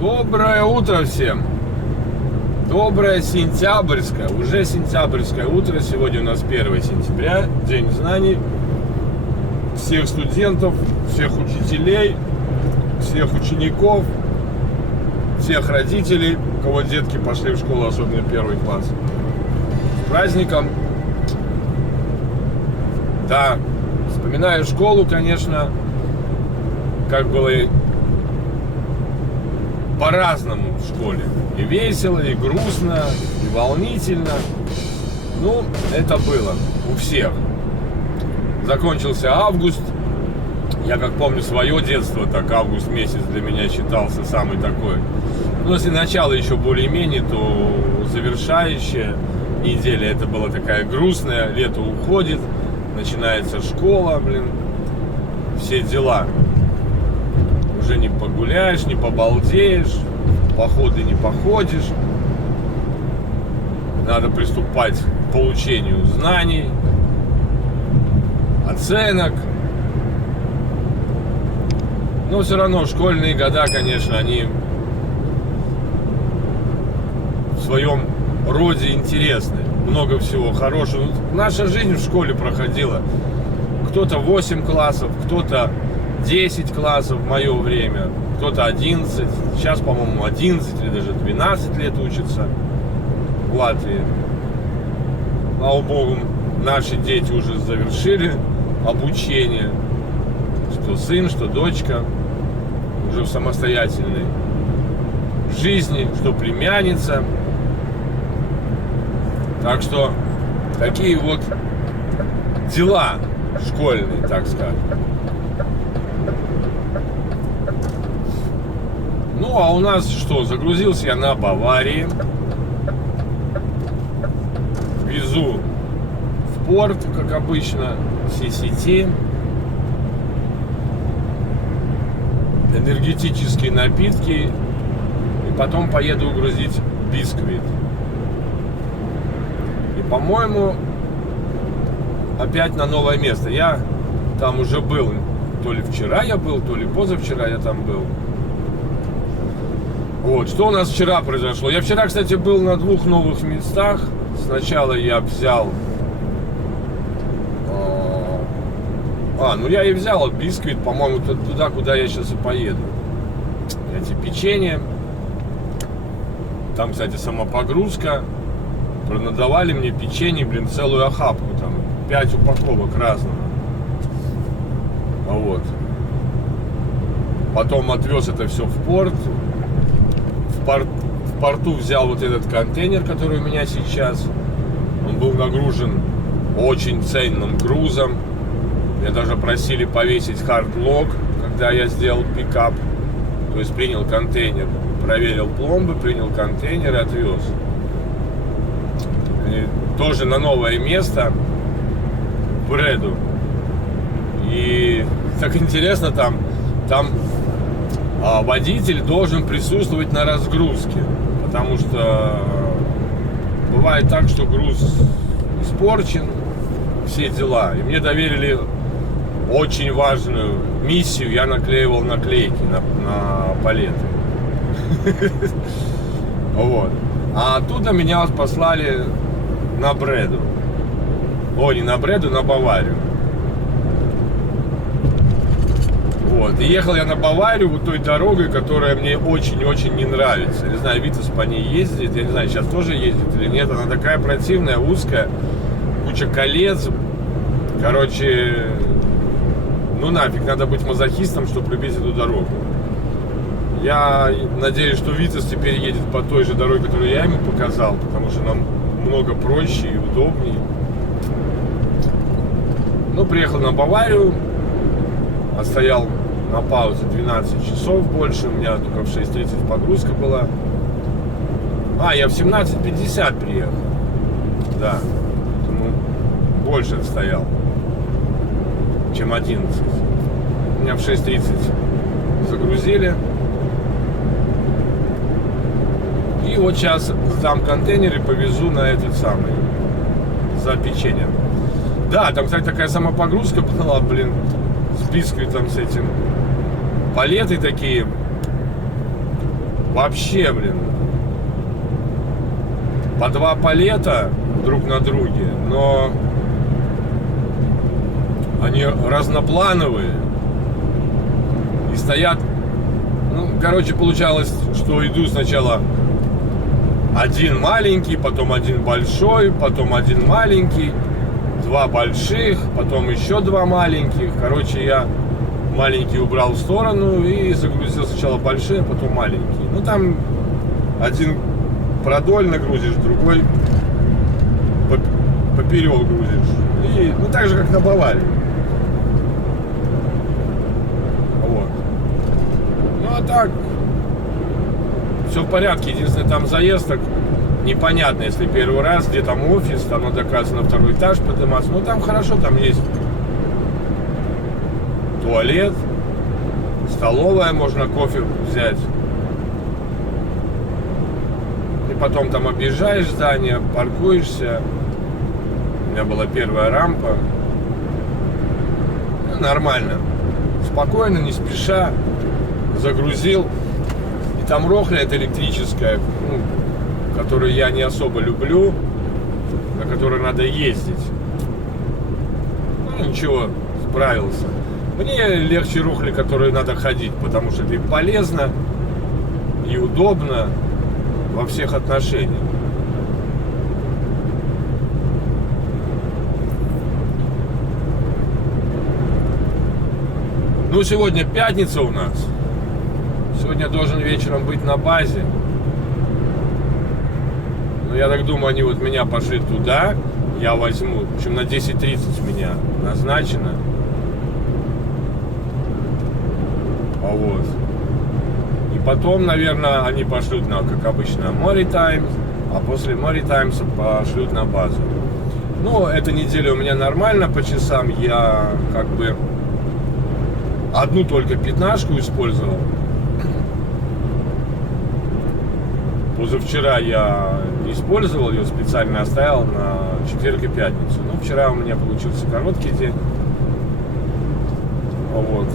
Доброе утро всем! Доброе сентябрьское, уже сентябрьское утро. Сегодня у нас 1 сентября, День знаний. Всех студентов, всех учителей, всех учеников, всех родителей, у кого детки пошли в школу, особенно 1 класс. С праздником! Да, вспоминаю школу, конечно, как было по-разному в школе. И весело, и грустно, и волнительно. Ну, это было у всех. Закончился август. Я как помню свое детство, так август месяц для меня считался самый такой. Ну, если начало еще более-менее, то завершающая неделя это была такая грустная. Лето уходит, начинается школа, все дела. Уже не погуляешь, не побалдеешь, в походы не походишь. Надо приступать к получению знаний, оценок. Но все равно школьные года, конечно, они в своем роде интересны. Много всего хорошего. Наша жизнь в школе проходила. Кто-то 8 классов, кто-то 10 классов в мое время, кто-то 11. Сейчас, по-моему, 11 или даже 12 лет учатся в Латвии. Слава Богу, наши дети уже завершили обучение. Что сын, что дочка уже в самостоятельной жизни, что племянница. Так что такие вот дела школьные, так скажем. Ну, а у нас что? Загрузился я на Баварии. Везу в порт, как обычно, все сети. Энергетические напитки. И потом поеду грузить бисквит. И, по-моему, опять на новое место. Я там уже был. То ли вчера я был, то ли позавчера я там был. Вот, что у нас вчера произошло? Я вчера, кстати, был на 2 новых местах. Сначала я взял... я и взял бисквит, по-моему, туда, куда я сейчас и поеду. Эти печенья. Там, кстати, самопогрузка. Продавали мне печенье, целую охапку. Там 5 упаковок разного. Вот. Потом отвез это все в порт. В порту взял вот этот контейнер, который у меня сейчас. Он был нагружен очень ценным грузом. Меня даже просили повесить хард-лог, когда я сделал пикап. То есть принял контейнер, проверил пломбы, принял контейнер и отвез. И тоже на новое место, в Бреду. И так интересно, там водитель должен присутствовать на разгрузке, потому что бывает так, что груз испорчен, все дела. И мне доверили очень важную миссию, я наклеивал наклейки на палеты. Вот. А оттуда меня послали на Бреду. Ой, не на Бреду, на Баварию. Вот. И ехал я на Баварию вот той дорогой, которая мне очень-очень не нравится. Не знаю, Витас по ней ездит, я не знаю, сейчас тоже ездит или нет. Она такая противная, узкая, куча колец. Короче, ну нафиг, надо быть мазохистом, чтобы любить эту дорогу. Я надеюсь, что Витас теперь едет по той же дороге, которую я ему показал, потому что нам много проще и удобнее. Ну, приехал на Баварию, отстоял на паузе 12 часов больше, у меня только в 6:30 погрузка была. Я в 17:50 приехал, да, поэтому больше отстоял, чем 11. Меня в 6:30 загрузили. И вот сейчас сдам контейнер и повезу на этот самый, за печеньем. Да, там, кстати, такая самопогрузка была, с бисквитом с этим. Палеты такие. вообще, блин, по 2 палета друг на друге, но они разноплановые и стоят. Ну, короче, получалось, что иду сначала один маленький, потом один большой, потом один маленький, 2 больших, потом еще 2 маленьких. Короче, я маленький убрал в сторону и загрузил сначала большие, а потом маленький. Ну, там один продольно грузишь, другой поперек грузишь. И, ну, так же, как на Баварии. Вот. Ну, а так, все в порядке. Единственное, там заезд так непонятно, если первый раз, где там офис, там надо, оказывается, на 2-й этаж подниматься. Ну, там хорошо, там есть туалет, столовая, можно кофе взять. И потом там объезжаешь здание, паркуешься. У меня была первая рампа. Ну, нормально. Спокойно, не спеша. Загрузил. И там рохля электрическая, ну, которую я не особо люблю, на которой надо ездить. Ну, ничего, справился. Мне легче рухли, которые надо ходить, потому что это и полезно, и удобно во всех отношениях. Ну, сегодня пятница у нас. Сегодня должен вечером быть на базе. Но я так думаю, они вот меня пошлют туда, я возьму. В общем, на 10:30 меня назначено. А вот. И потом, наверное, они пошлют на, как обычно, Maritime, а после Maritime пошлют на базу. Ну, эта неделя у меня нормально по часам. Я как бы одну только 15-шку использовал. Позавчера я не использовал ее, специально оставил на четверг и пятницу. Ну, вчера у меня получился короткий день. Вот.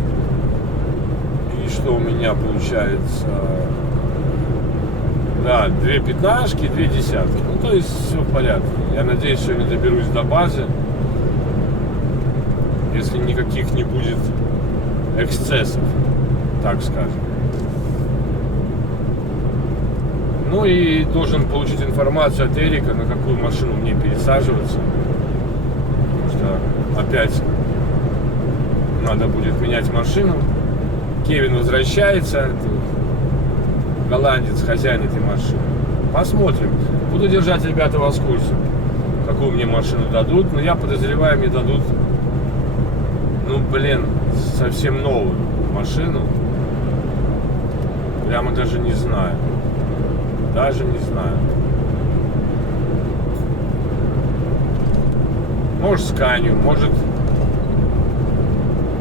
И что у меня получается? Да, 2 15-шки, 2 десятки. Ну, то есть все в порядке. Я надеюсь, сегодня доберусь до базы. Если никаких не будет эксцессов, так скажем. Ну и должен получить информацию от Эрика, на какую машину мне пересаживаться. Потому что опять надо будет менять машину. Кевин возвращается, голландец, хозяин этой машины. Посмотрим. Буду держать ребята в курсе, какую мне машину дадут. Но я подозреваю, мне дадут, ну блин, совсем новую машину. Прямо даже не знаю. Даже не знаю. Может, Сканию, может...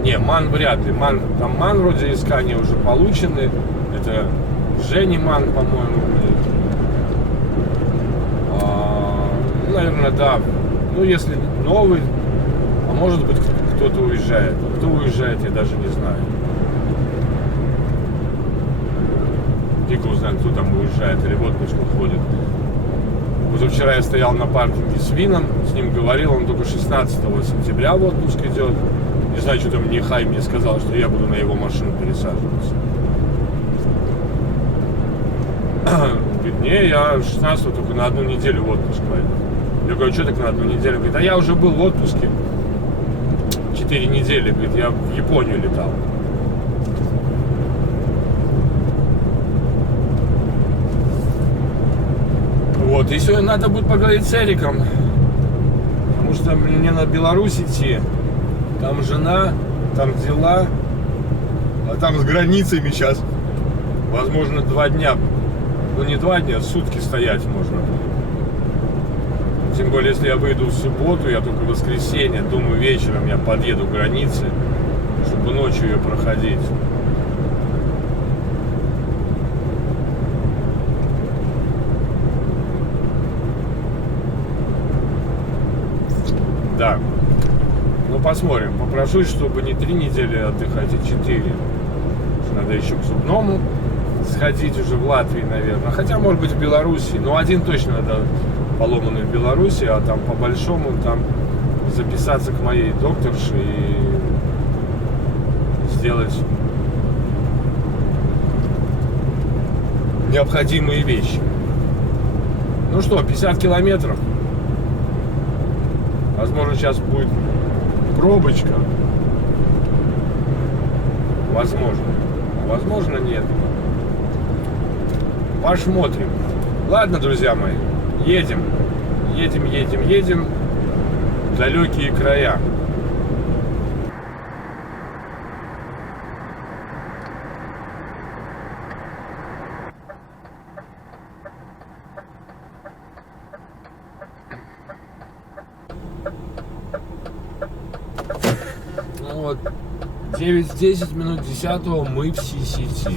Не, Ман вряд ли. Там Ман вроде и Скания уже получены. Это Жени Ман, по-моему. Ну, наверное, да. Ну, если новый, а может быть, кто-то уезжает. Кто уезжает, я даже не знаю. Дико узнать, кто там уезжает или в отпуск уходит. Позавчера я стоял на паркинге с Вином, с ним говорил, он только 16 сентября в отпуск идет. Не знаю, что там Нехай мне сказал, что я буду на его машину пересаживаться. Говорит, не, я 16 только на 1 неделю в отпуск пойду. Я говорю, что так на 1 неделю? Говорит, а я уже был в отпуске 4 недели, говорит, я в Японию летал. Вот, и сегодня надо будет поговорить с Эриком, потому что мне на Беларусь идти, там жена, там дела, а там с границами сейчас, возможно, 2 дня, ну не 2 дня, сутки стоять можно будет. Тем более, если я выйду в субботу, я только в воскресенье, думаю, вечером я подъеду к границе, чтобы ночью ее проходить. Да. Ну, посмотрим. Попрошусь, чтобы не 3 недели отдыхать, а 4. Надо еще к зубному сходить уже в Латвии, наверное. Хотя, может быть, в Беларуси. Но один точно надо поломанный в Беларуси, а там по-большому там записаться к моей докторше и сделать необходимые вещи. Ну что, 50 километров. Возможно, сейчас будет пробочка. Возможно. Возможно, нет. Посмотрим. Ладно, друзья мои. Едем. Едем. В далекие края. Ну вот, 9-10 минут 10-го мы в CCT.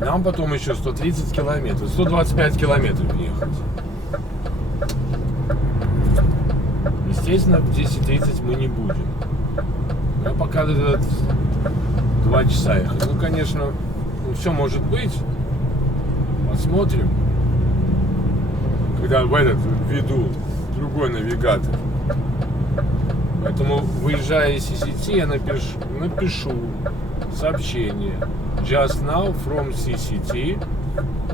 Нам потом еще 130 километров, 125 километров ехать. Естественно, в 10:30 мы не будем. Но пока 2 часа ехать. Ну, конечно, все может быть. Посмотрим. Когда введу другой навигатор. Поэтому, выезжая из CCT, я напишу сообщение. Just now from CCT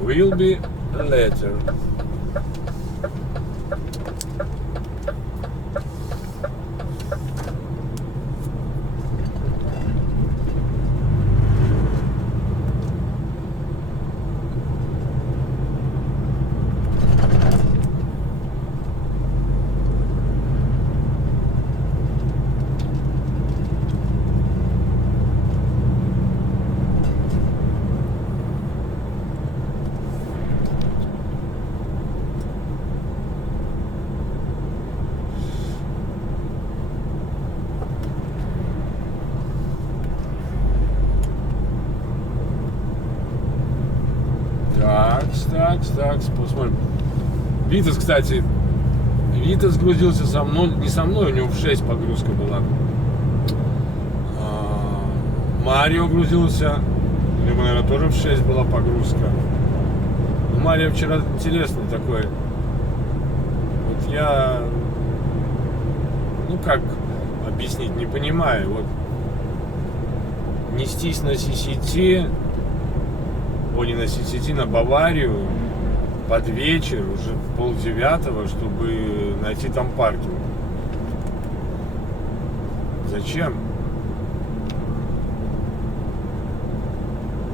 will be later. Так, посмотрим. Витас, кстати, грузился со мной, не со мной, у него в 6 погрузка была. Марио грузился, у него, наверное, тоже в 6 была погрузка. Но Марио вчера интересный такой. Вот я, ну как объяснить, не понимаю. Вот нестись на CCT, не на CCT, на Баварию под вечер, уже 8:30, чтобы найти там паркинг. Зачем?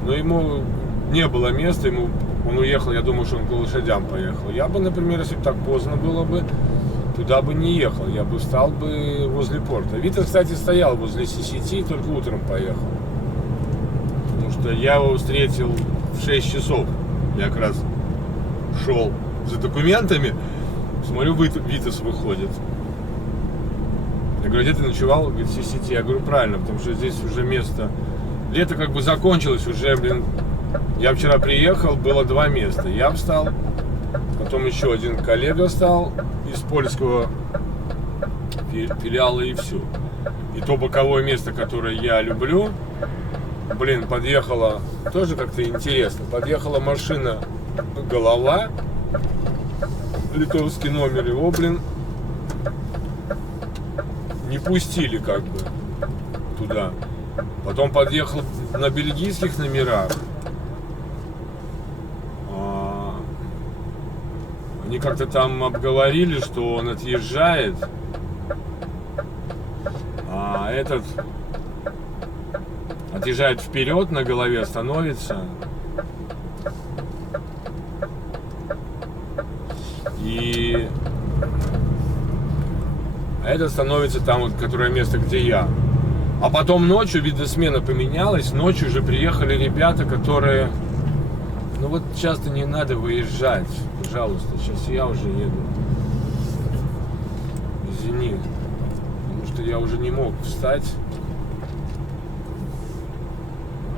Но ему не было места, он уехал, я думаю, что он к лошадям поехал. Я бы, например, если бы так поздно было бы, туда бы не ехал, я бы встал бы возле порта. Витас, кстати, стоял возле CCT, только утром поехал. Потому что я его встретил в 6 часов. Я как раз шел за документами, смотрю, Витас выходит. Я говорю, где ты ночевал? Говорит, в CCT. Я говорю, правильно, потому что здесь уже место. Лето как бы закончилось уже, Я вчера приехал, было 2 места. Я встал, потом еще один коллега встал из польского филиала, и все. И то боковое место, которое я люблю, подъехала, тоже как-то интересно, подъехала машина «Голова», литовский номер, его, не пустили как бы туда. Потом подъехал на бельгийских номерах. Они как-то там обговорили, что он отъезжает, а этот отъезжает вперед, на голове становится. И этот становится там, вот, которое место, где я. А потом ночью, видно, смена поменялась. Ночью уже приехали ребята, которые... Ну вот часто не надо выезжать, пожалуйста. Сейчас я уже еду. Извини. Потому что я уже не мог встать.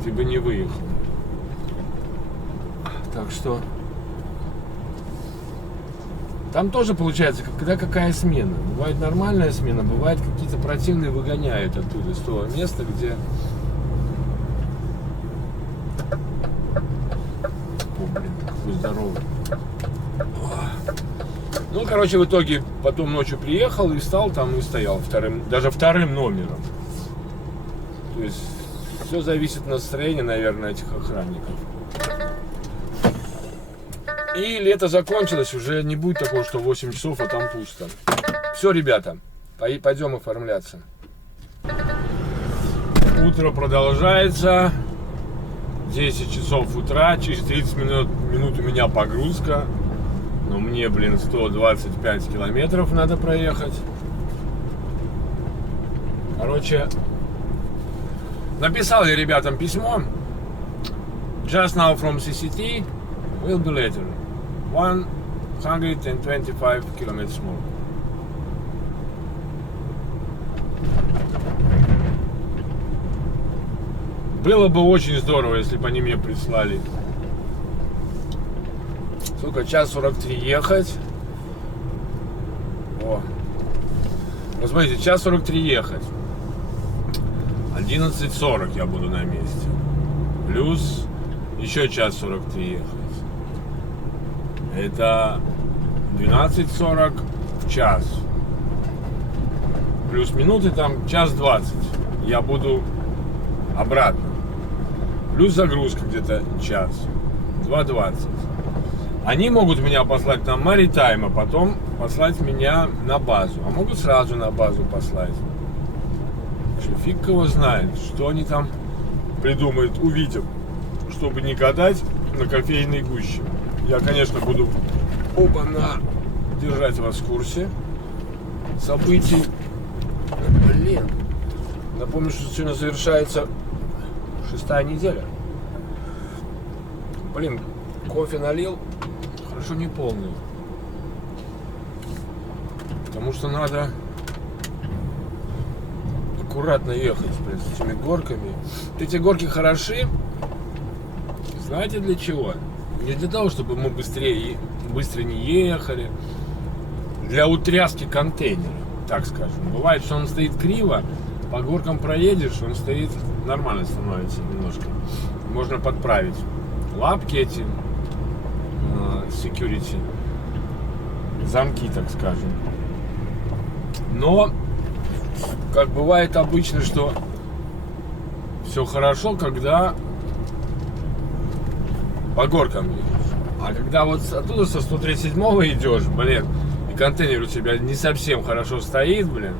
Ты бы не выехал. Так что... Там тоже получается, когда какая смена. Бывает нормальная смена, бывает какие-то противные выгоняют оттуда, с того места, где здоровый. Ну, короче, в итоге потом ночью приехал и встал там и стоял даже вторым номером. То есть все зависит от настроения, наверное, этих охранников. И лето закончилось, уже не будет такого, что 8 часов, а там пусто. Все, ребята, пойдем оформляться. Утро продолжается. 10 часов утра, через 30 минут у меня погрузка. Но мне, 125 километров надо проехать. Короче, написал я ребятам письмо. Just now from CCT, will be later. 125 kilometers more. Было бы очень здорово, если бы они мне прислали. Сколько? Час 43 ехать. О. Вот смотрите, час 43 ехать. 11:40 я буду на месте. Плюс еще час 43 ехать. Это 12:40 в час. Плюс минуты там час 20. Я буду обратно. Плюс загрузка где-то час. 2:20. Они могут меня послать на Маритайм, а потом послать меня на базу. А могут сразу на базу послать. Фиг его знает, что они там придумают, увидим. Чтобы не гадать на кофейной гуще. Я, конечно, буду держать вас в курсе событий. Блин. Напомню, что сегодня завершается 6-я неделя. Блин, кофе налил. Хорошо не полный. Потому что надо аккуратно ехать, с этими горками. Эти горки хороши. Знаете для чего? Не для того, чтобы мы быстро не ехали. Для утряски контейнера, так скажем. Бывает, что он стоит криво, по горкам проедешь, он стоит нормально, становится немножко. Можно подправить лапки эти, security, замки, так скажем. Но, как бывает обычно, что все хорошо, когда по горкам едешь. А когда вот оттуда со 137-го идешь, блин, и контейнер у тебя не совсем хорошо стоит, блин.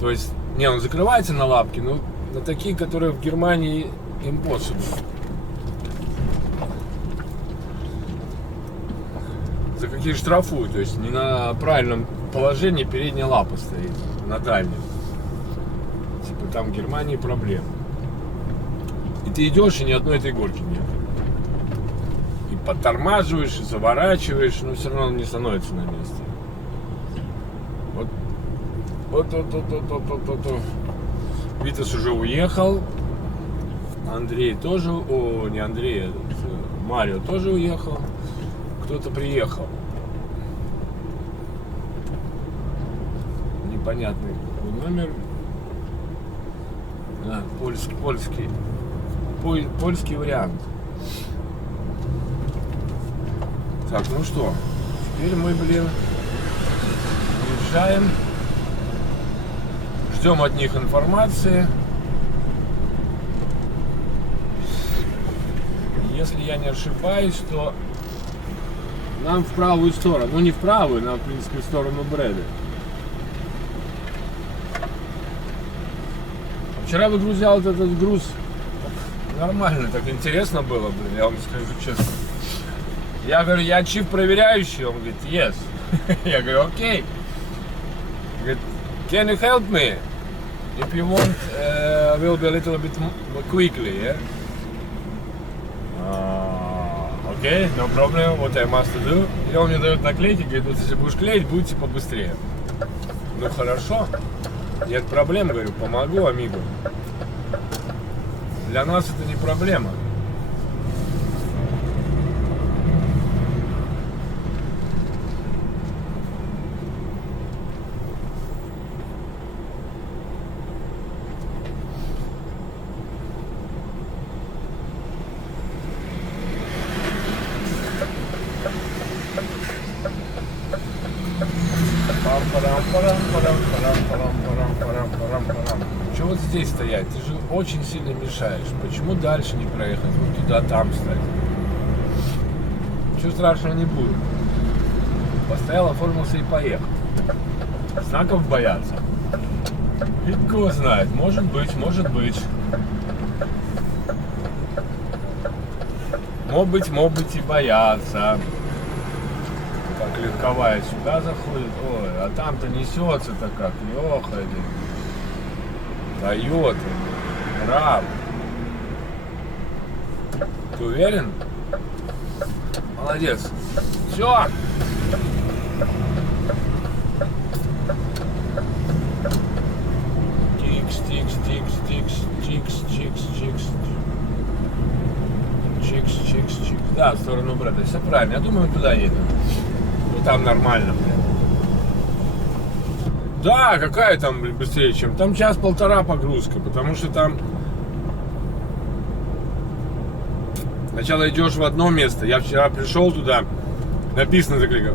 То есть, не, он закрывается на лапки, но на такие, которые в Германии impossible. За какие штрафуют, то есть не на правильном положении передняя лапа стоит, на дальнем. Типа там в Германии проблемы. И ты идешь, и ни одной этой горки нет. И подтормаживаешь, и заворачиваешь, но все равно он не становится на месте. Вот. Витас уже уехал. Андрей тоже, не Андрей, Марио тоже уехал. Кто-то приехал. Непонятный номер. Польский вариант. Так, ну что, теперь мы, уезжаем. Ждем от них информации. Если я не ошибаюсь, то нам в правую сторону. Ну, не в правую, нам, в принципе, в сторону Бреды. Вчера выгрузил этот груз. Нормально, так интересно было, я вам скажу честно. Я говорю, я чип проверяющий. Он говорит, yes. Я говорю, окей. Говорит, can you help me? If you want, will be a little bit quickly, yeah? Окей, no problem, what I must do. И он мне дает наклейки, говорит, вот если будешь клеить, будете побыстрее. Ну хорошо, нет проблем, говорю, помогу, амиго. Для нас это не проблема. Чего вот здесь стоять? Ты же очень сильно мешаешь. Почему дальше не проехать? Вот туда, там стать. Ничего страшного не будет. Постоял, оформился и поехал. Знаков бояться. И кто знает, может быть, может быть. Может быть и боятся. Так легковая сюда заходит. Ой, а там-то несется-то как. Ёхали. Тойота. Рав. Ты уверен? Молодец. Все. Тикс, тикс, тикс, тикс, тикс, тикс, тикс. Чикс, чикс, чикс. Да, в сторону брата. Все правильно. Я думаю, туда едем. Ну там нормально, блин. Да, какая там быстрее, чем... Там час-полтора погрузка, потому что там... Сначала идешь в одно место. Я вчера пришел туда, написано закликал.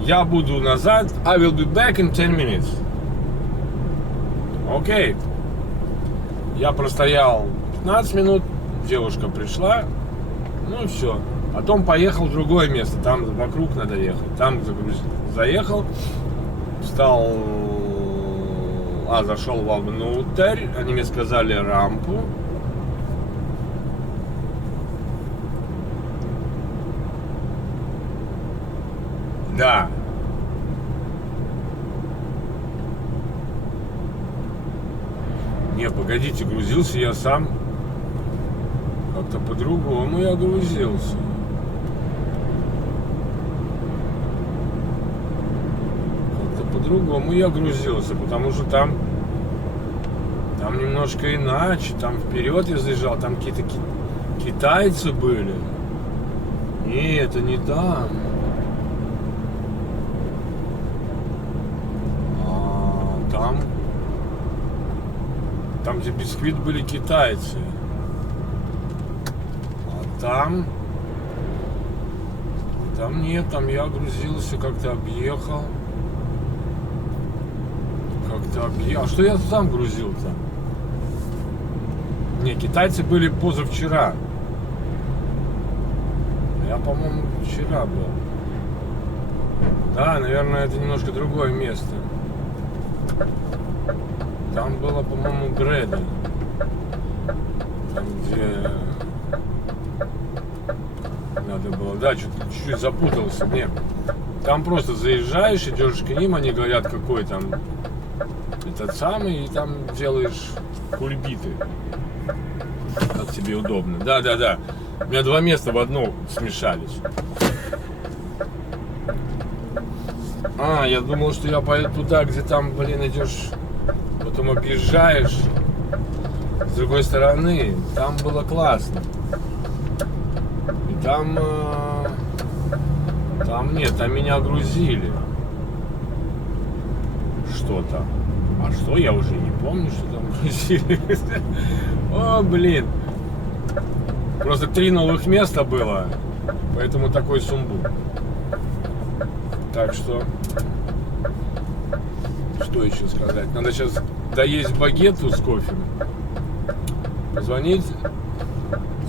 Я буду назад. I will be back in 10 minutes. Окей. Я простоял 15 минут. Девушка пришла. Ну и все. Потом поехал в другое место. Там вокруг надо ехать. Там заехал. Встал. Зашел вовнутрь. Они мне сказали рампу. Да. Не, погодите, грузился я сам. Как-то по-другому я грузился. Как-то по-другому я грузился, потому что там немножко иначе. Там вперед я заезжал, там какие-то китайцы были. Не, это не там. Там, где бисквит, были китайцы. А там нет, там я грузился, как-то объехал. А что я сам грузил-то? Не, китайцы были позавчера. Я, по-моему, вчера был. Да, наверное, это немножко другое место. Там было, по-моему, Греда. Там, где надо было. Да, чуть-чуть запутался. Нет. Там просто заезжаешь, идешь к ним, они говорят, какой там этот самый, и там делаешь кульбиты. Как тебе удобно. Да. У меня два места в одно смешались. Я думал, что я поеду туда, где там, идешь... Потом объезжаешь с другой стороны, там было классно. И там нет, там меня грузили. Что-то. А что, я уже не помню, что там грузили. О, блин. Просто 3 новых места было, поэтому такой сумбур. Так что еще сказать? Надо сейчас доесть багету с кофе, позвонить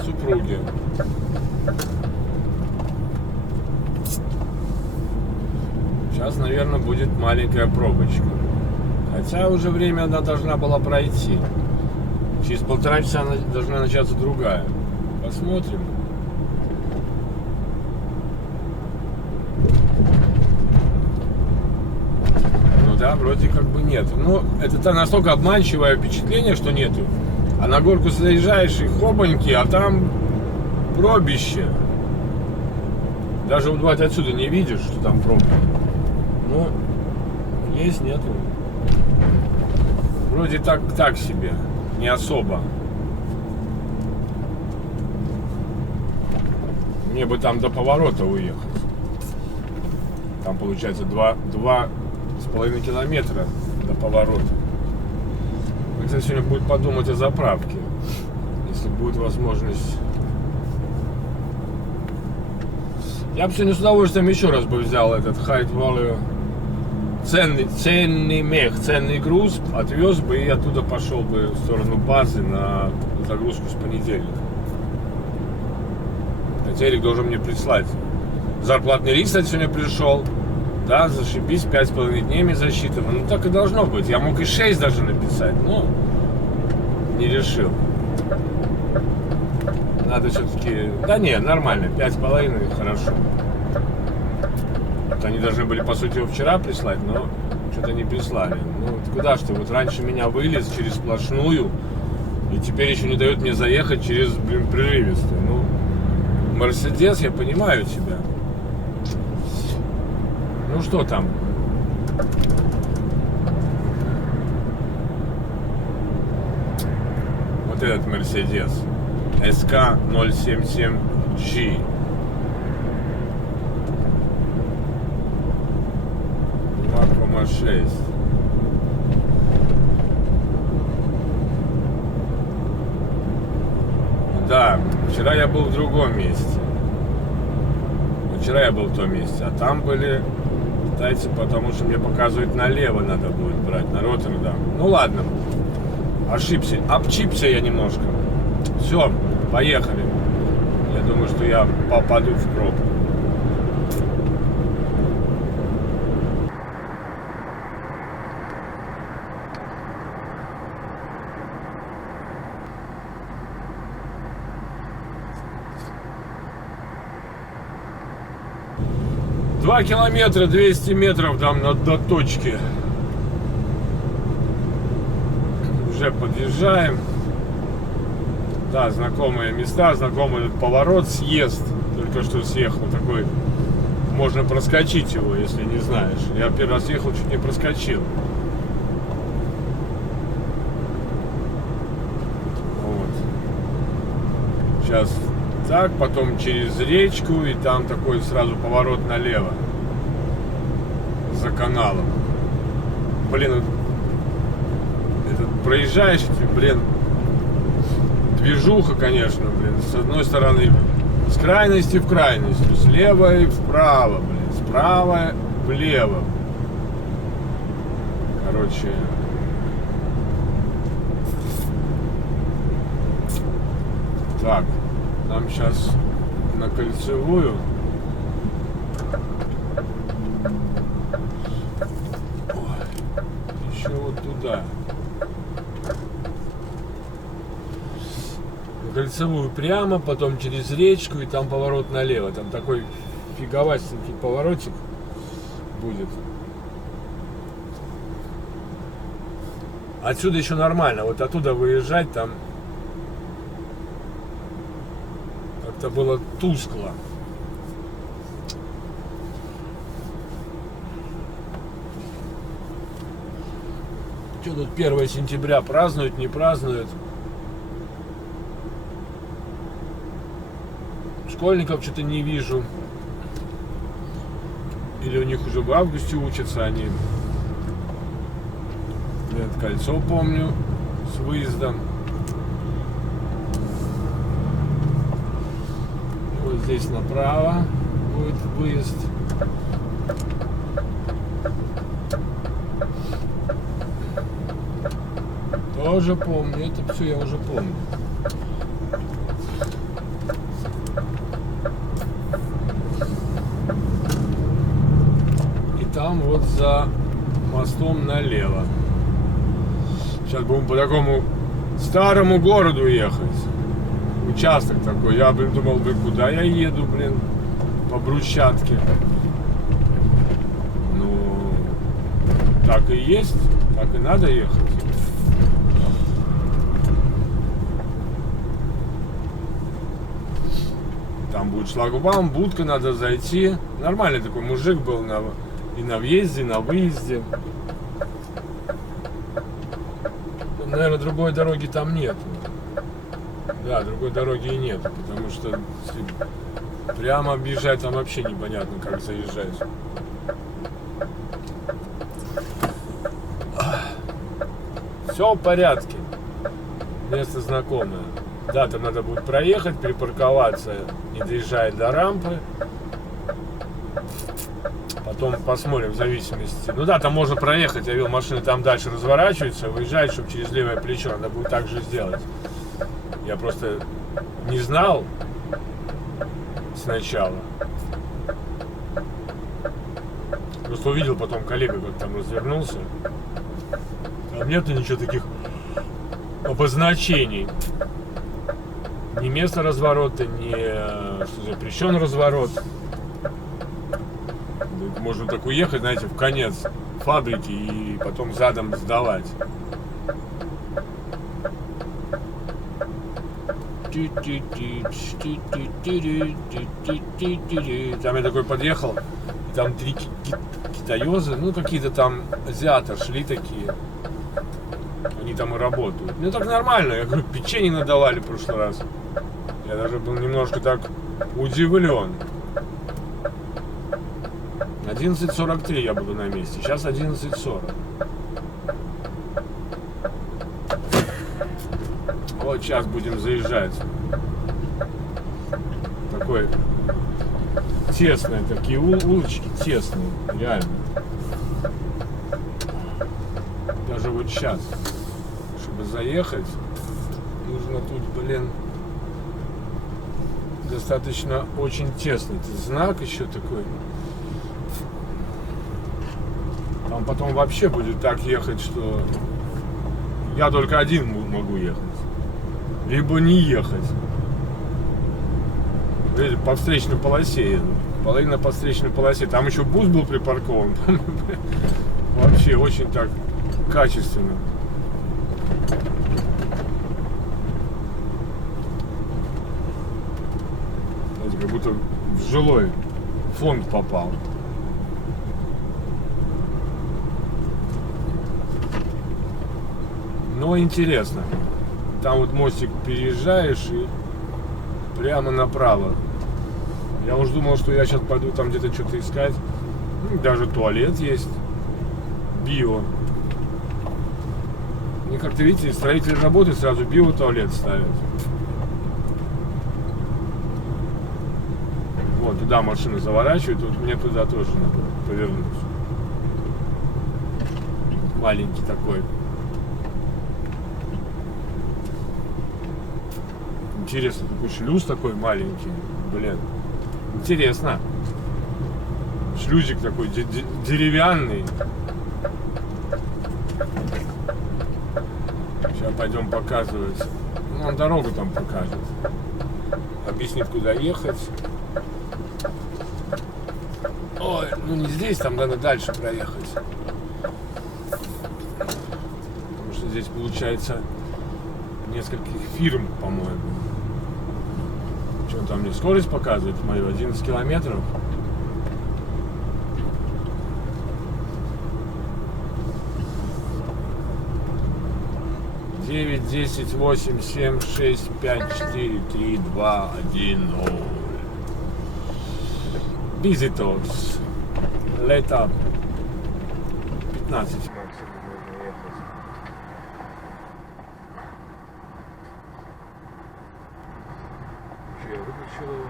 супруге. Сейчас, наверное, будет маленькая пробочка. Хотя уже время она должна была пройти. Через 1,5 часа должна начаться другая. Посмотрим. Да, вроде как бы нет. Но это настолько обманчивое впечатление, что нету. А на горку заезжаешь и хобоньки, а там пробище. Даже вот отсюда не видишь, что там пробка. Но есть, нету. Вроде так себе. Не особо. Мне бы там до поворота уехать. Там получается 2,5 километра до поворота. Кстати, сегодня будет подумать о заправке, если будет возможность. Я бы сегодня с удовольствием еще раз бы взял этот High Value ценный мех, ценный груз отвез бы и оттуда пошел бы в сторону базы на загрузку с понедельника. Хотя Эрик должен мне прислать. Зарплатный лист сегодня пришел. Да, зашибись, 5,5 дней мне засчитано. Ну так и должно быть. Я мог и 6 даже написать, но не решил. Надо все-таки... Да не, нормально, 5,5 хорошо. Вот они должны были, по сути, его вчера прислать, но что-то не прислали. Ну, куда ж ты? Вот раньше меня вылез через сплошную, и теперь еще не дают мне заехать через, прерывистую. Ну, Мерседес, я понимаю тебя. Ну, что там? Вот этот Мерседес. SK077G. 2,6. Да, вчера я был в другом месте. Вчера я был в том месте, а там были китайцы, потому что мне показывают налево надо будет брать, на Роттердам. Ну ладно, ошибся, обчипся я немножко. Все, поехали. Я думаю, что я попаду в пробку. Два километра, 200 метров там до точки. Уже подъезжаем. Да, знакомые места, знакомый поворот, съезд. Только что съехал такой. Можно проскочить его, если не знаешь. Я первый раз ехал, чуть не проскочил. Вот. Сейчас так, потом через речку, и там такой сразу поворот налево. За каналом. Блин, этот проезжаешь, блин, движуха, конечно, блин, с одной стороны с крайности в крайность, слева и вправо, блин, справа влево. Короче, так, нам сейчас на Кольцевую. Ой, еще вот туда. Кольцевую прямо, потом через речку, и там поворот налево. Там такой фиговастенький поворотик будет. Отсюда еще нормально. Вот оттуда выезжать там как-то было тускло. Что тут 1 сентября празднуют, не празднуют? Школьников что-то не вижу. Или у них уже в августе учатся они. Нет, кольцо помню с выездом. Вот здесь направо будет выезд. Тоже помню, это все я уже помню. Там вот за мостом налево. Сейчас будем по такому старому городу ехать. Участок такой. Я, блин, думал, куда я еду, блин, по брусчатке. Ну, так и есть, так и надо ехать. Там будет шлагбаум, будка, надо зайти. Нормальный такой мужик был и на въезде, и на выезде. Наверное, другой дороги там нет. Да, другой дороги и нет. Потому что если прямо объезжать, там вообще непонятно, как заезжать. Все в порядке. Место знакомое. Да, там надо будет проехать, припарковаться, не доезжая до рампы. Потом посмотрим в зависимости. Ну да, там можно проехать. Я видел, машины там дальше разворачиваются, выезжают, чтобы через левое плечо. Надо будет так же сделать. Я просто не знал сначала. Просто увидел потом коллега, как там развернулся. Там нету ничего таких обозначений. Ни место разворота, ни что запрещен разворот. Можно так уехать, знаете, в конец фабрики и потом задом сдавать. Там я такой подъехал, и там 3 китаёзы, ну какие-то там азиаты шли такие. Они там и работают. Мне так нормально, я говорю, печенье надавали в прошлый раз. Я даже был немножко так удивлен. 11:43 я буду на месте. Сейчас 11:40. Вот сейчас будем заезжать. Такой тесные такие улочки, тесные, реально. Даже вот сейчас, чтобы заехать, нужно тут, блин, достаточно очень тесно. Это знак еще такой. Там потом вообще будет так ехать, что я только один могу ехать. Либо не ехать. Видите, по встречной полосе еду. Половина по встречной полосе. Там еще бус был припаркован. Вообще очень так качественно. Знаете, как будто в жилой фонд попал. Но интересно. Там вот мостик переезжаешь и прямо направо. Я уж думал, что я сейчас пойду там где-то что-то искать. Даже туалет есть. Био. И как-то, видите, строители работают, сразу био-туалет ставят. Вот, туда машины заворачивают, вот мне туда тоже надо повернуть. Маленький такой. Интересно, такой шлюз такой маленький. Блин, интересно. Шлюзик такой деревянный. Сейчас пойдем показывать. Ну, он дорогу там покажет. Объяснит, куда ехать. Ой, ну не здесь, там надо дальше проехать. Потому что здесь получается нескольких фирм, по-моему. Что там мне скорость показывает мою? 11 километров. Девять, 10, 8, 7, 6, 5, 4, 3, 2, 1, 0. Visitors. Let up. 15 максимум можно ехать. Что, я выключил его?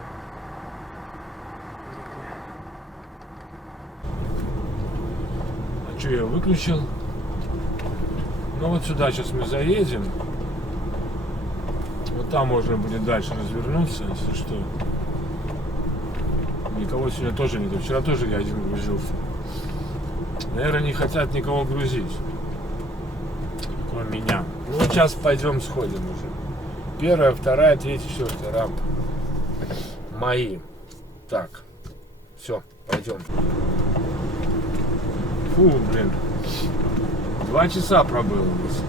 А что я выключил? Ну вот сюда сейчас мы заедем. Вот там можно будет дальше развернуться, если что. Никого сегодня тоже нету. Вчера тоже я один грузился. Наверное, не хотят никого грузить. Кроме меня. Ну вот сейчас пойдем сходим уже. Первая, вторая, третья, четвертая рампа. Мои. Так. Все, пойдем. Фу, блин. 2 часа пробыл здесь.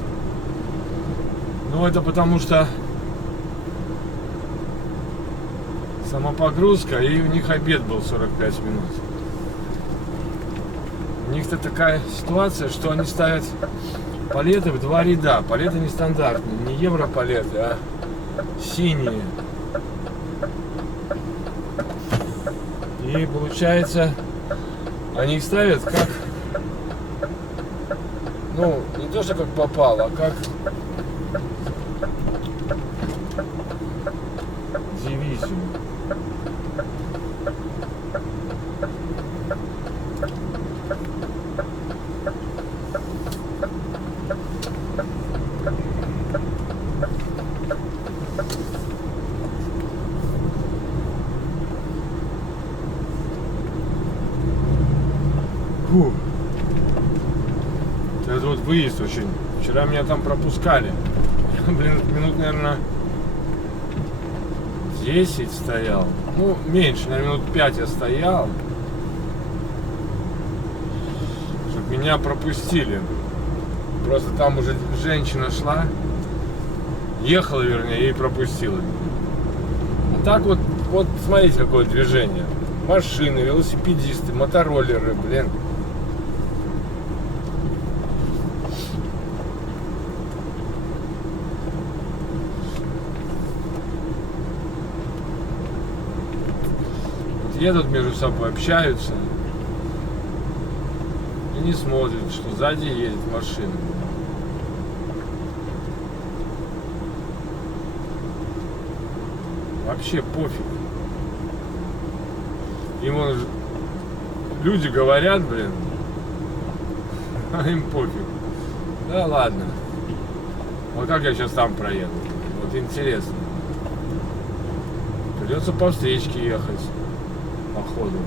Ну это потому что сама погрузка, и у них обед был 45 минут. У них-то такая ситуация, что они ставят палеты в 2 ряда. Палеты нестандартные, не европалеты, а синие. И получается, они их ставят как, ну, не то что как попало, а как дивизию. выезд очень. Вчера меня там пропускали. Блин, минут, наверное, 10 стоял. Ну, меньше, на минут 5 я стоял. Чтобы меня пропустили. Просто там уже женщина шла. Ехала, вернее, и пропустила. А так вот смотрите, какое движение. Машины, велосипедисты, мотороллеры, блин. Едут между собой, общаются и не смотрят, что сзади едет машина. Вообще пофиг. Им люди говорят, блин, а им пофиг. Да ладно. Вот как я сейчас там проеду? Вот интересно. Придется по встречке ехать. Походу.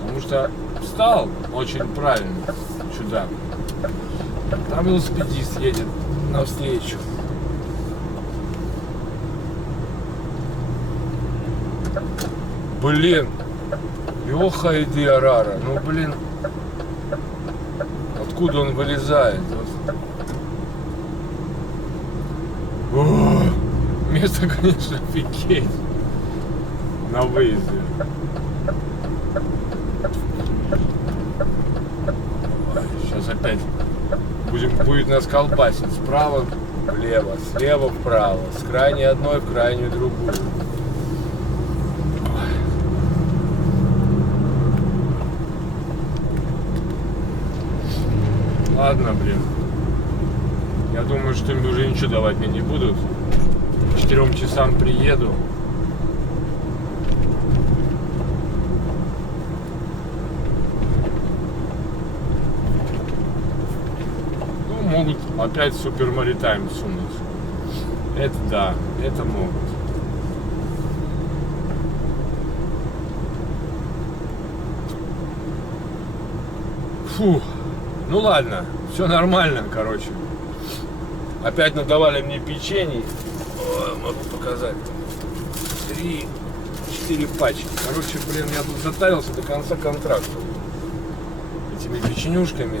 Потому что встал очень правильно, чудак. Там велосипедист едет навстречу. Блин, ёхайды арара, ну блин, откуда он вылезает? О, место, конечно, офигеть на выезде. Сейчас опять будет нас колбасить справа влево, слева вправо, с крайней одной в крайнюю другую. Ладно, блин. Я думаю, что им уже ничего давать мне не будут. К 4 часам приеду. Ну, могут опять Super Maritime сунуть. Это да, это могут. Фу. Ну ладно, все нормально, короче. Опять надавали мне печенье. О, могу показать. 3-4 пачки. Короче, блин, я тут затарился до конца контракта этими печенюшками.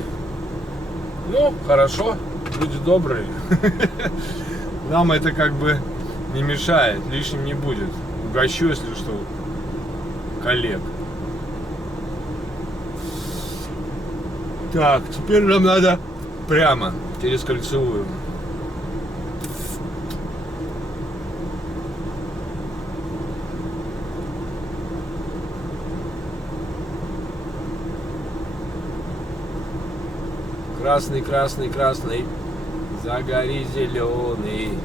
Ну, хорошо, люди добрые. Нам это как бы не мешает, лишним не будет. Угощу, если что, коллег. Так, теперь нам надо прямо через Кольцевую. Красный, красный, красный, загори зеленый.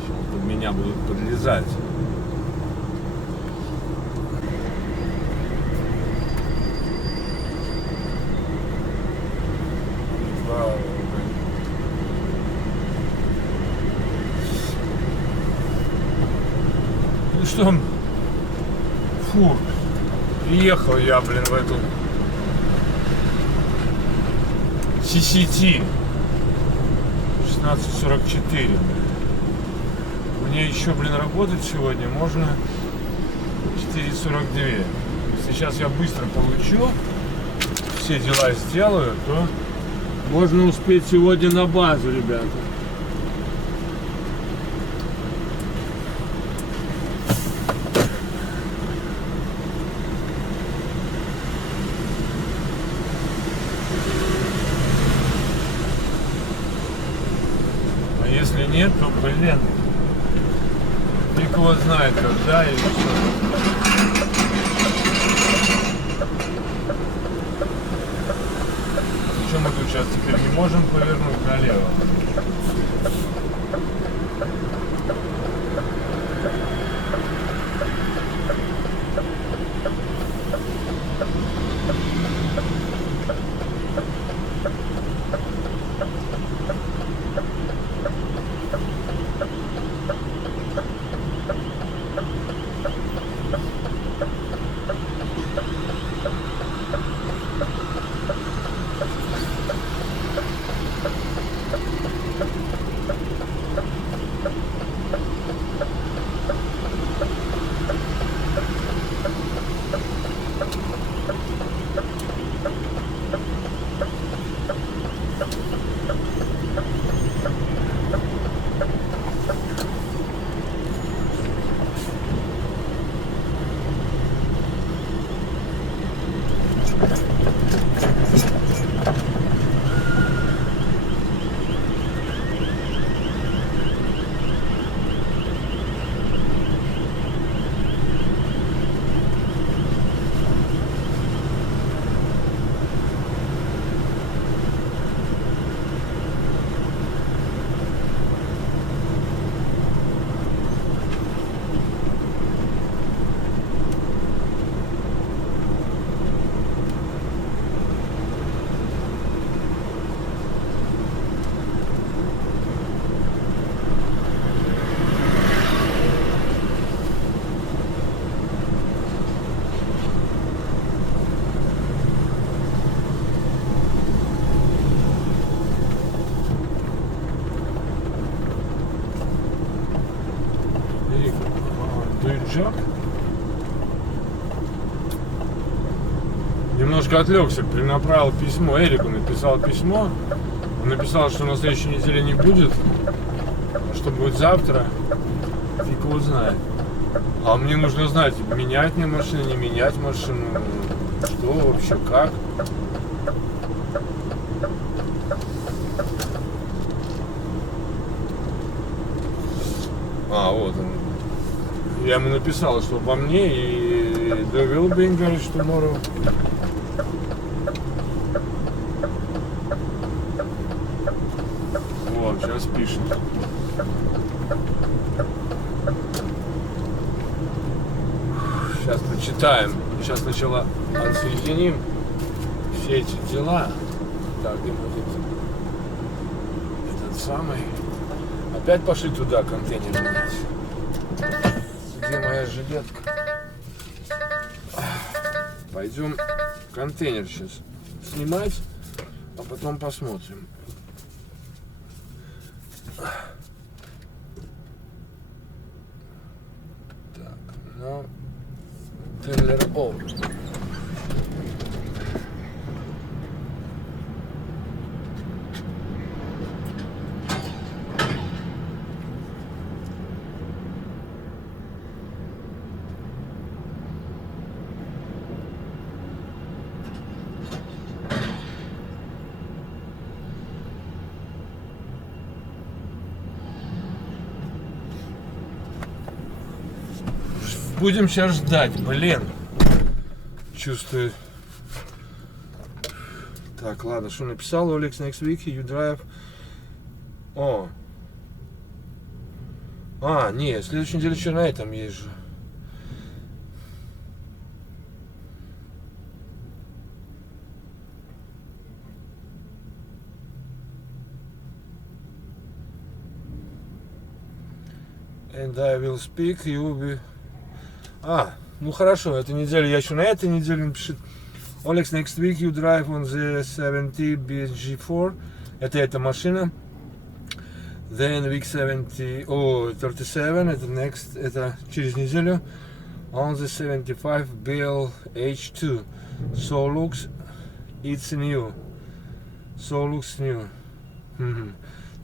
Сейчас под меня будут подлезать. Ну что, фу. Приехал я, блин, в эту CCT 16:44. Мне еще, блин, работать сегодня можно 4:42. Сейчас я быстро получу, все дела сделаю, то можно успеть сегодня на базу, ребята. Если нет, то, блин, фиг его знает, когда и что. Что мы тут сейчас теперь не можем повернуть налево? Дуйджак. Немножко отвлекся, перенаправил письмо. Эрику написал письмо. Он написал, что на следующей неделе не будет. Что будет завтра, фиг его знает. А мне нужно знать, менять мне машину, не менять машину. Что вообще, как. А, вот он. Я ему написал, что по мне, и there will be English tomorrow. Вот, сейчас пишет. Сейчас прочитаем. Сейчас сначала отсоединим все эти дела. Так, где будет этот самый. Опять пошли туда контейнер менять. Где моя жилетка? Пойдем контейнер сейчас снимать, а потом посмотрим. Так, ну, Тейлер О. Будем сейчас ждать, блин. Чувствую. Так, ладно, что написал Олекс next week you drive. О. А, не, в следующей неделе еще на этом езжу. And I will speak, you will be... А, ну хорошо, эту неделю я еще на этой неделе напишу. Alex, next week you drive on the 70 BSG4. Это эта машина. Then week 37, это next, это через неделю. On the 75 BL H2. So looks, it's new. So looks new.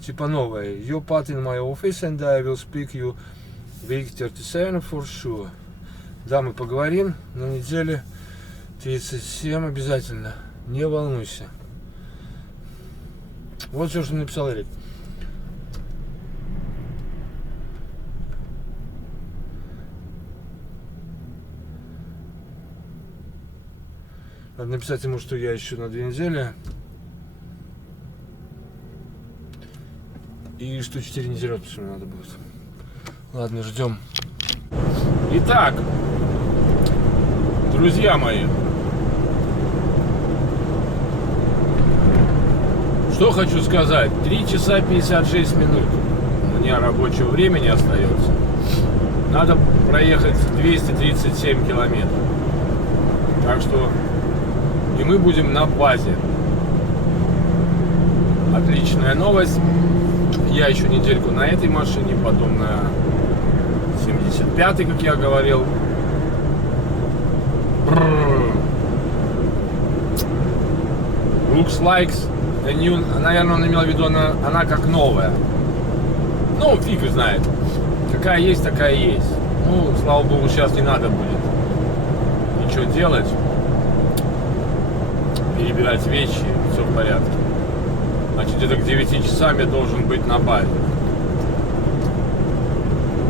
Типа новая. You put in my office and I will speak you week 37 for sure. Да, мы поговорим на неделе 37 обязательно. Не волнуйся. Вот все, что написал Эрик. Надо написать ему, что я ищу на 2 недели. И что 4 недели отпуск надо будет. Ладно, ждем. Итак, друзья мои, что хочу сказать. 3 часа 56 минут у меня рабочего времени остается. Надо проехать 237 километров. Так что и мы будем на базе. Отличная новость. Я еще недельку на этой машине, потом на 75-й, как я говорил. looks like the new, наверное, он имел в виду, она как новая. Ну, фиг знает. Какая есть, такая есть. Ну, слава богу, сейчас не надо будет ничего делать. Перебирать вещи, все в порядке. Значит, где-то к 9 часам я должен быть на базе.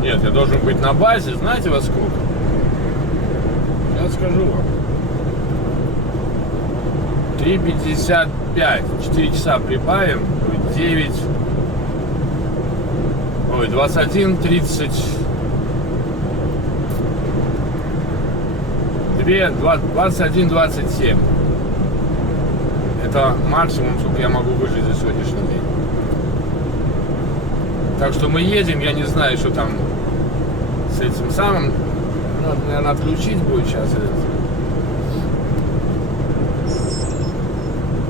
Нет, я должен быть на базе, знаете, во сколько? Я скажу вам. 3:55. 4 часа прибавим. Будет 9. Ой, 21:30. 21:27. Это максимум, сколько я могу выжить за сегодняшний день. Так что мы едем, я не знаю, что там с этим самым. Надо, наверное, отключить будет сейчас этот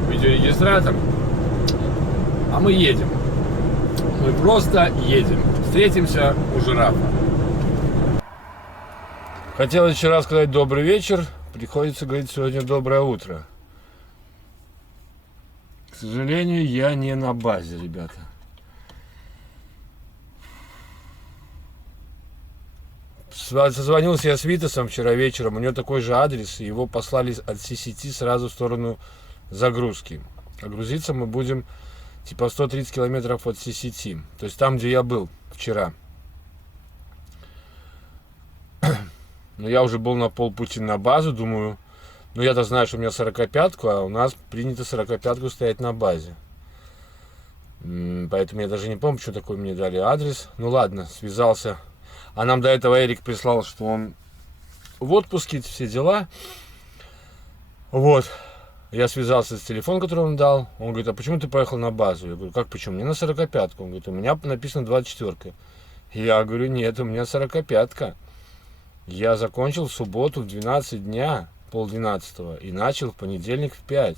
видеорегистратор. А мы едем. Мы просто едем. Встретимся у жирафа. Хотел еще раз сказать добрый вечер. Приходится говорить сегодня доброе утро. К сожалению, я не на базе, ребята. Созвонился я с Витасом вчера вечером. У него такой же адрес. И его послали от CCT сразу в сторону загрузки. А грузиться мы будем типа 130 километров от CCT. То есть там, где я был вчера. Но я уже был на полпути на базу. Думаю, ну я-то знаю, что у меня 45-ку, а у нас принято 45-ку стоять на базе. Поэтому я даже не помню, что такое мне дали адрес. Ну ладно, связался. А нам до этого Эрик прислал, что он в отпуске, все дела. Вот. Я связался с телефоном, который он дал. Он говорит, а почему ты поехал на базу? Я говорю, как почему? Мне на 45-ку. Он говорит, у меня написано 24-ка. Я говорю, нет, у меня 45-ка. Я закончил в субботу в 12 дня, 11:30, и начал в понедельник в 5.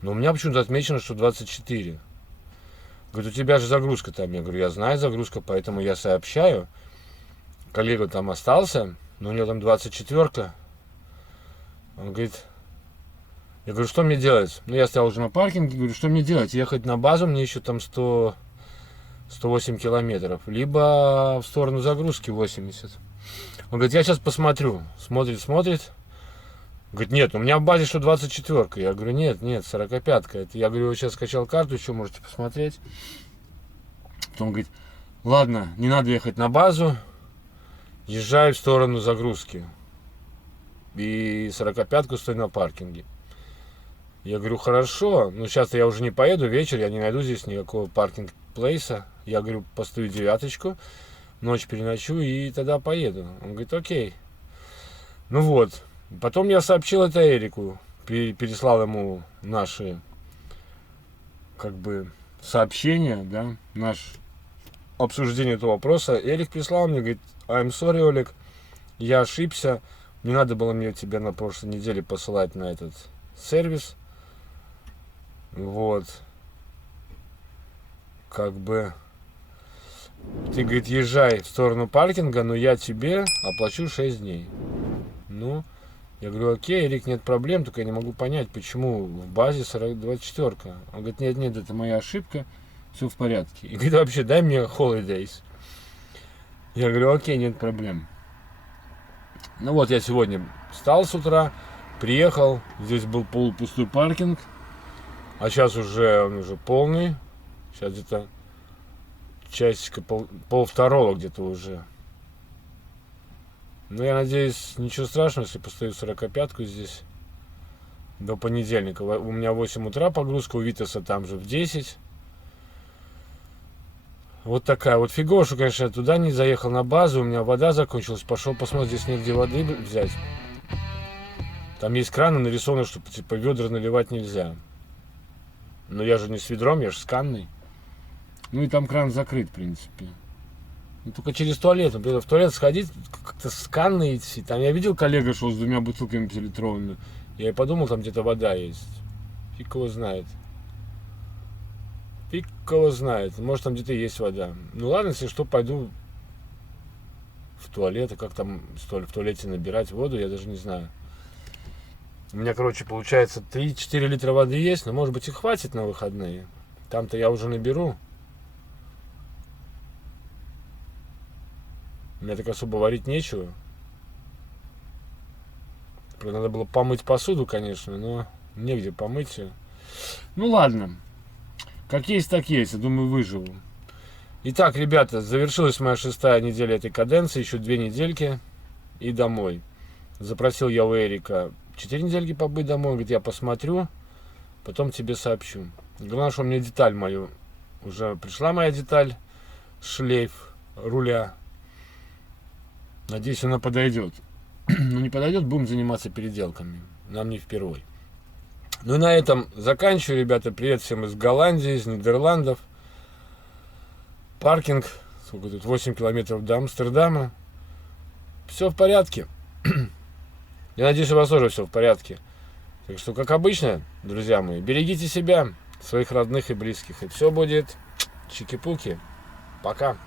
Но у меня почему-то отмечено, что 24. Говорит, у тебя же загрузка там. Я говорю, я знаю загрузка, поэтому я сообщаю. Коллега там остался, но у него там 24-ка. Он говорит, я говорю, что мне делать? Ну, я стоял уже на паркинге, говорю, что мне делать? Ехать на базу, мне еще там 108 километров. Либо в сторону загрузки 80. Он говорит, я сейчас посмотрю. Смотрит. Говорит, нет, у меня в базе что 24-ка. Я говорю, нет, 45-ка. Это, я говорю, я сейчас скачал карту, еще можете посмотреть. Потом говорит, ладно, не надо ехать на базу. Езжай в сторону загрузки. И 45-ку стой на паркинге. Я говорю, хорошо, но сейчас я уже не поеду, вечер, я не найду здесь никакого паркинг-плейса. Я говорю, постою 9-ку, ночь переночую и тогда поеду. Он говорит, окей. Ну вот, потом я сообщил это Эрику, переслал ему наши, как бы, сообщения, да, наше обсуждение этого вопроса. Эрик прислал мне, говорит, I'm sorry, Олег, я ошибся, не надо было мне тебя на прошлой неделе посылать на этот сервис. Вот. Как бы ты, говорит, езжай в сторону паркинга, но я тебе оплачу 6 дней. Ну, я говорю, окей, Эрик, нет проблем, только я не могу понять, почему в базе 24-ка. Он говорит, нет, это моя ошибка, все в порядке. И говорит, вообще, дай мне holidays. Я говорю, окей, нет проблем. Ну вот, я сегодня встал с утра, приехал, здесь был полупустой паркинг, а сейчас уже он уже полный. Сейчас где-то часика полвторого где-то уже. Ну, я надеюсь, ничего страшного, если постою 45-ку здесь до понедельника. У меня в 8 утра погрузка, у Витаса там же в 10. Вот такая вот фигово, что, конечно, я туда не заехал на базу, у меня вода закончилась, пошел посмотреть, здесь негде воды взять. Там есть краны, нарисовано, что типа ведра наливать нельзя. Но я же не с ведром, я же с канной. Ну и там кран закрыт, в принципе. Ну, только через туалет. Например, в туалет сходить, как-то с канной идти. Там я видел, коллега шел с 2 бутылками 5-литровыми. Я и подумал, там где-то вода есть. Фиг его знает. Фиг его знает. Может, там где-то есть вода. Ну ладно, если что, пойду в туалет. А как там в туалете набирать воду, я даже не знаю. У меня, короче, получается 3-4 литра воды есть, но может быть и хватит на выходные. Там-то я уже наберу. Мне так особо варить нечего. Надо было помыть посуду, конечно, но негде помыть ее. Ну ладно. Как есть, так есть. Я думаю, выживу. Итак, ребята, завершилась моя 6-я неделя этой каденции. Еще 2 недельки и домой. Запросил я у Эрика 4 недельки побыть домой. Говорит, я посмотрю, потом тебе сообщу. Главное, что мне деталь мою. Уже пришла моя деталь. Шлейф руля. Надеюсь, она подойдет. Ну, не подойдет, будем заниматься переделками. Нам не впервой. Ну и на этом заканчиваю, ребята. Привет всем из Голландии, из Нидерландов. Паркинг. Сколько тут? 8 километров до Амстердама. Все в порядке. Я надеюсь, у вас тоже все в порядке. Так что, как обычно, друзья мои, берегите себя, своих родных и близких. И все будет чики-пуки. Пока.